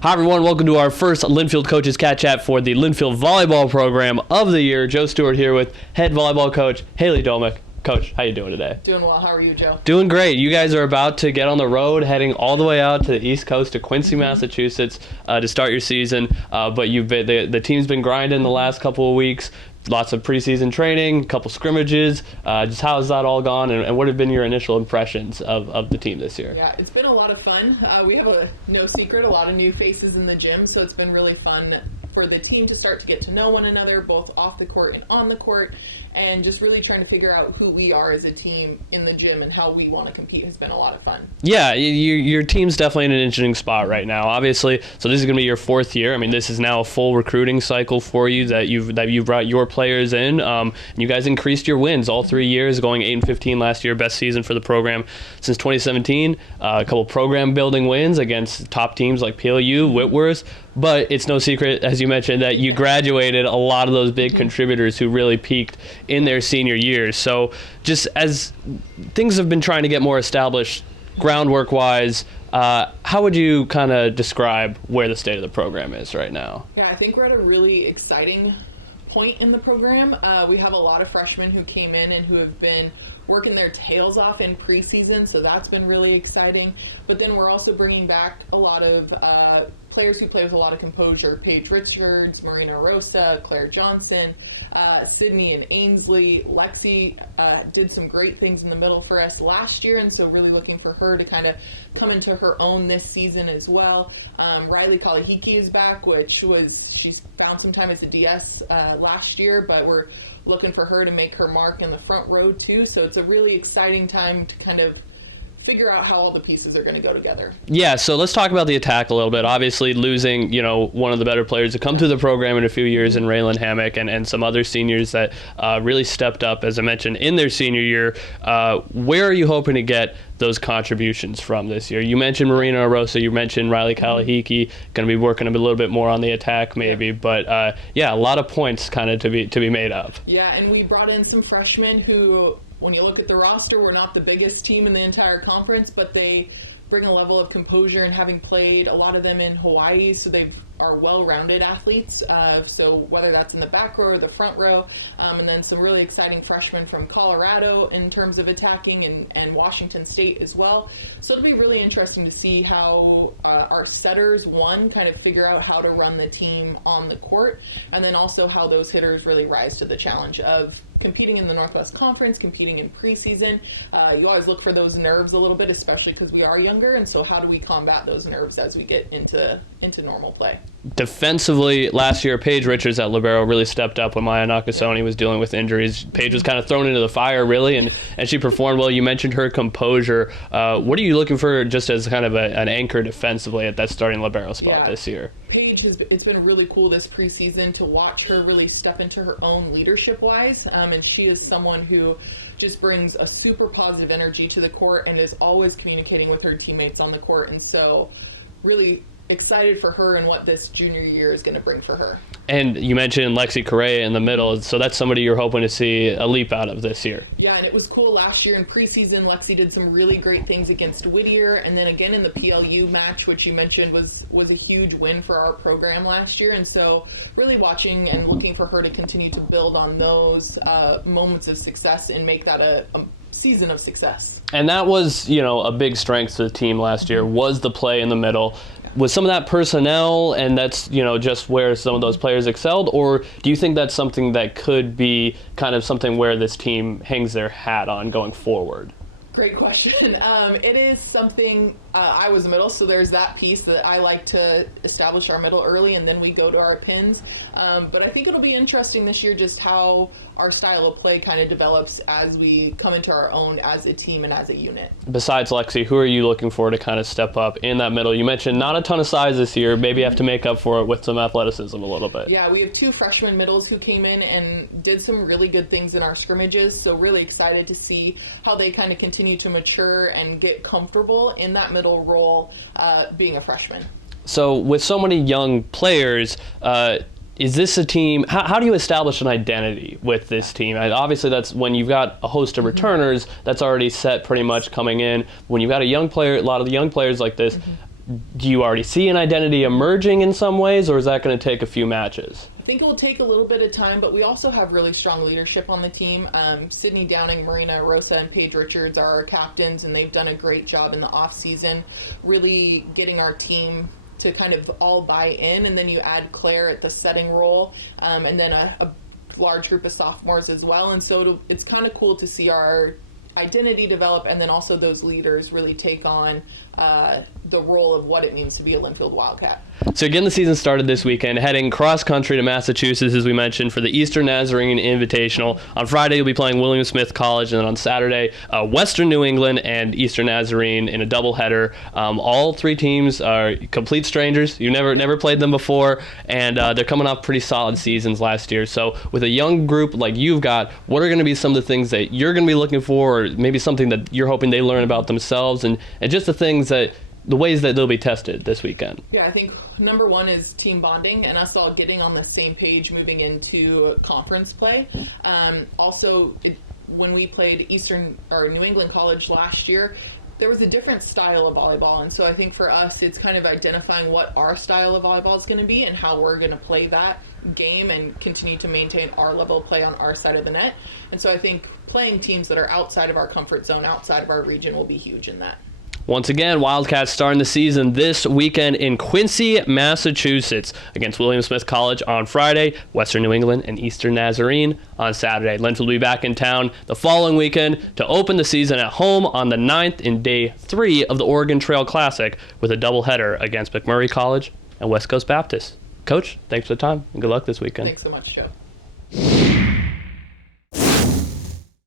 Hi everyone, welcome to our first Linfield Coaches CatChat for the Linfield Volleyball Program of the year. Joe Stewart here with head volleyball coach Haley Domeck. Coach, how you doing today? Doing well. How are you, Joe? Doing great. You guys are about to get on the road, heading all the way out to the East Coast to Quincy, Massachusetts, to start your season. But you've been the team's been grinding the last couple of weeks. Lots of preseason training, a couple scrimmages. Just how has that all gone, and what have been your initial impressions of the team this year? Yeah, it's been a lot of fun. We have no secret, a lot of new faces in the gym, so it's been really fun for the team to start to get to know one another, both off the court and on the court, and just really trying to figure out who we are as a team in the gym and how we want to compete has been a lot of fun. Yeah, your team's definitely in an interesting spot right now, obviously. So this is going to be your fourth year. I mean, this is now a full recruiting cycle for you that you've brought your players in. And you guys increased your wins all 3 years, going 8-15 last year, best season for the program since 2017. A couple program building wins against top teams like PLU, Whitworth. But it's no secret, as you mentioned, that you graduated a lot of those big contributors who really peaked in their senior years. So just as things have been trying to get more established groundwork-wise, how would you kind of describe where the state of the program is right now? Yeah, I think we're at a really exciting point in the program. We have a lot of freshmen who came in and who have been working their tails off in preseason, so that's been really exciting. But then we're also bringing back a lot of players who play with a lot of composure. Paige Richards, Marina Rosa, Claire Johnson, Sydney and Ainsley. Lexi did some great things in the middle for us last year, and so really looking for her to kind of come into her own this season as well. Riley Kalahiki is back, she's found some time as a DS last year, but we're looking for her to make her mark in the front row too. So it's a really exciting time to kind of figure out how all the pieces are going to go together. Yeah, so let's talk about the attack a little bit. Obviously, losing, one of the better players to come to the program in a few years in Raylan Hammock and some other seniors that really stepped up, as I mentioned, in their senior year. Where are you hoping to get those contributions from this year? You mentioned Marina Rosa, you mentioned Riley Kalahiki, going to be working a little bit more on the attack maybe, but a lot of points kind of to be made up. Yeah, and we brought in some freshmen who, when you look at the roster, we're not the biggest team in the entire conference, but they bring a level of composure, and having played a lot of them in Hawaii, so they are well-rounded athletes. So whether that's in the back row or the front row, and then some really exciting freshmen from Colorado in terms of attacking, and Washington State as well. So it'll be really interesting to see how our setters, kind of figure out how to run the team on the court, and then also how those hitters really rise to the challenge of competing in the Northwest Conference, competing in preseason. You always look for those nerves a little bit, especially because we are younger, and so how do we combat those nerves as we get into normal play? Defensively, last year, Paige Richards at libero really stepped up when Maya Nakasone was dealing with injuries. Paige was kind of thrown into the fire, really, and she performed well. You mentioned her composure. What are you looking for just as kind of an anchor defensively at that starting libero spot this year? Paige, it's been really cool this preseason to watch her really step into her own leadership-wise, and she is someone who just brings a super positive energy to the court and is always communicating with her teammates on the court, and so really excited for her and what this junior year is going to bring for her. And you mentioned Lexi Correa in the middle, so that's somebody you're hoping to see a leap out of this year. Yeah, and it was cool last year in preseason. Lexi did some really great things against Whittier, and then again in the PLU match, which you mentioned was a huge win for our program last year, and so really watching and looking for her to continue to build on those moments of success and make that a season of success. And that was, a big strength to the team last year, was the play in the middle. Was some of that personnel, and that's, just where some of those players excelled, or do you think that's something that could be kind of something where this team hangs their hat on going forward? Great question. It is something, I was the middle, so there's that piece that I like to establish our middle early, and then we go to our pins. But I think it'll be interesting this year just how our style of play kind of develops as we come into our own as a team and as a unit. Besides Lexi, who are you looking for to kind of step up in that middle? You mentioned not a ton of size this year. Maybe you have to make up for it with some athleticism a little bit. Yeah, we have two freshman middles who came in and did some really good things in our scrimmages, so really excited to see how they kind of continue to mature and get comfortable in that middle role being a freshman. So with so many young players, is this a team, how do you establish an identity with this team? Obviously, that's when you've got a host of returners, that's already set pretty much coming in. When you've got a young player, a lot of the young players like this, do you already see an identity emerging in some ways, or is that going to take a few matches? I think it will take a little bit of time, but we also have really strong leadership on the team. Sydney Downing, Marina Rosa, and Paige Richards are our captains, and they've done a great job in the off-season really getting our team to kind of all buy in. And then you add Claire at the setting role, and then a large group of sophomores as well. And so it's kind of cool to see our identity develop, and then also those leaders really take on the role of what it means to be a Linfield Wildcat. So again, the season started this weekend, heading cross-country to Massachusetts, as we mentioned, for the Eastern Nazarene Invitational. On Friday, you'll be playing William Smith College, and then on Saturday, Western New England and Eastern Nazarene in a doubleheader. All three teams are complete strangers. You never played them before, and they're coming off pretty solid seasons last year. So with a young group like you've got, what are going to be some of the things that you're going to be looking for, or maybe something that you're hoping they learn about themselves, and just the ways that they'll be tested this weekend? Yeah, I think number one is team bonding and us all getting on the same page moving into conference play. When we played New England College last year, there was a different style of volleyball, and so I think for us it's kind of identifying what our style of volleyball is going to be and how we're going to play that game and continue to maintain our level of play on our side of the net. And so I think playing teams that are outside of our comfort zone, outside of our region, will be huge in that. Once again, Wildcats starting the season this weekend in Quincy, Massachusetts, against William Smith College on Friday, Western New England and Eastern Nazarene on Saturday. Linfield will be back in town the following weekend to open the season at home on the 9th in Day 3 of the Oregon Trail Classic with a doubleheader against McMurray College and West Coast Baptist. Coach, thanks for the time, and good luck this weekend. Thanks so much, Joe.